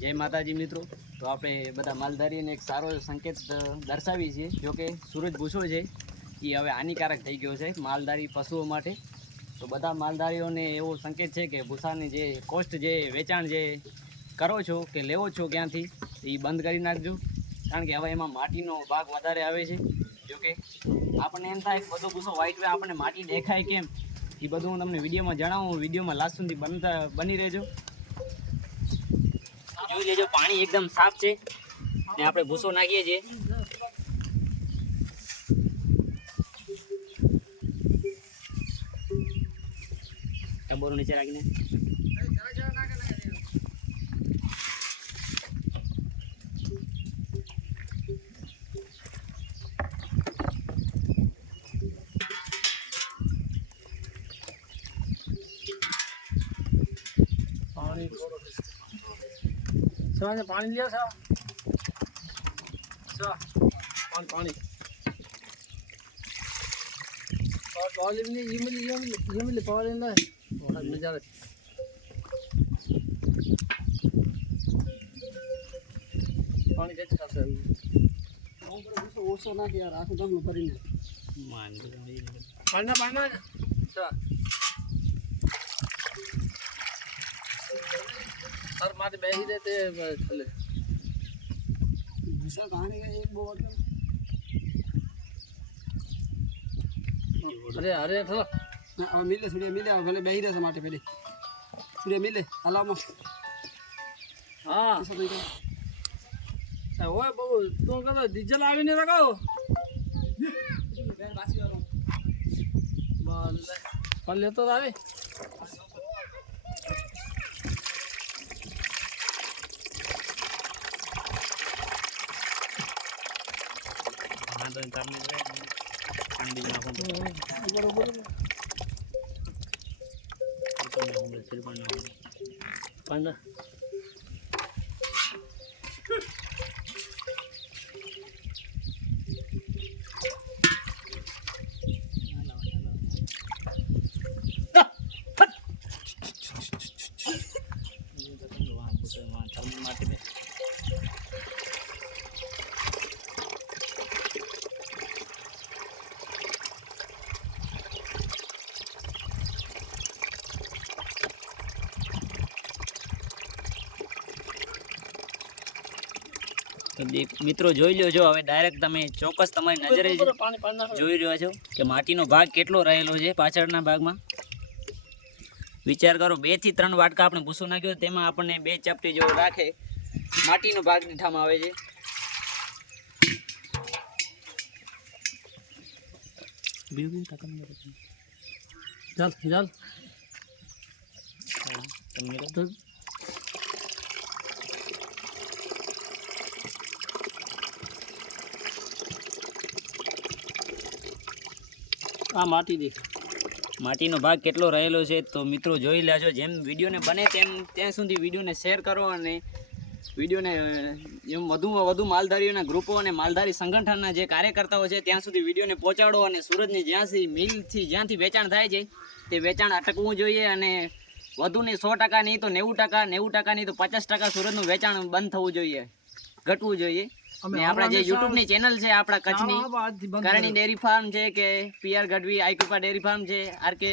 જય માતાજી મિત્રો. તો આપણે બધા માલધારીને એક સારો સંકેત દર્શાવીએ છીએ. જો કે સૂરજ ભૂસો છે એ હવે હાનિકારક થઈ ગયો છે માલધારી પશુઓ માટે. તો બધા માલધારીઓને એવો સંકેત છે કે ભૂસાની જે કોસ્ટ, જે વેચાણ જે કરો છો કે લેવો છો ક્યાંથી, એ બંધ કરી નાખજો. કારણ કે હવે એમાં માટીનો ભાગ વધારે આવે છે. જો કે આપણને એમ થાય બધો ભૂસો વ્હાઈટ હોય આપણને માટી દેખાય કેમ? એ બધું હું તમને વિડીયોમાં જણાવું. વિડીયોમાં લાસ્ટ સુધી બનતા, બની રહેજો. જોઈ લેજો પાણી એકદમ સાફ છે ને આપણે ભૂસો નાખીએ છીએ. ટબોરો નીચે રાખીને. પાણી સવારે પાણી લ્યો સા સા પાણી પાણી. પાવર ઈમલી ઈમલી ઈમલી ઈમલી પાવર ઇન લાય ઓલા નજારા પાણી કેટલું ખાશે. ઓછો નાખી યાર આખું ગામનું ભરીને. પાણી પાણી સા સર મારે બેસી દે તે છલે ભૂસા કહાની ગઈ એક બોટ અરે અરે થો હવે મિલે સુડિયા મિલે હવે ભલે બેહી રહેશે માટે પેલી. સુડિયા મિલે હલાવમાં હા. ઓય બહુ તું કદો ડીઝલ આવીને લગાવો ભલે પણ લેતો આવે. તો તમને પાણી બીજું નાખો બરોબર. પણ તો મિત્રો જોઈ લો છો હવે ડાયરેક્ટ તમે ચોક્કસ તમારી નજરે જોઈ રહ્યા છો કે માટીનો ભાગ કેટલો રહેલો છે પાછળના ભાગમાં. વિચાર કરો બેથી ત્રણ વાટકા આપણે ભૂસો નાખ્યો તેમાં આપણને બે ચપટી જેવો રાખે માટીનો ભાગ નીઠામાં આવે છે. ચાલ ચાલ આ માટી દે માટીનો ભાગ કેટલો રહેલો છે તો મિત્રો જોઈ લેજો. જેમ વિડીયોને બને તેમ ત્યાં સુધી વિડીયોને શેર કરો અને વિડીયોને જેમ વધુમાં વધુ માલધારીઓના ગ્રુપો અને માલધારી સંગઠનના જે કાર્યકર્તાઓ છે ત્યાં સુધી વિડીયોને પહોંચાડો અને સુરતની જ્યાંથી મિલથી જ્યાંથી વેચાણ થાય છે તે વેચાણ અટકવું જોઈએ અને વધુને સો ટકા નહીં તો નેવું ટકા નેવું ટકા નહીં તો પચાસ ટકા સુરતનું વેચાણ બંધ થવું જોઈએ, ઘટવું જોઈએ. આપણા જે યુટ્યુબની ચેનલ છે આપણા કચ્છની કરણી ડેરી ફાર્મ છે કે પીઆર ગઢવી આઈકુપા ડેરી ફાર્મ છે આર કે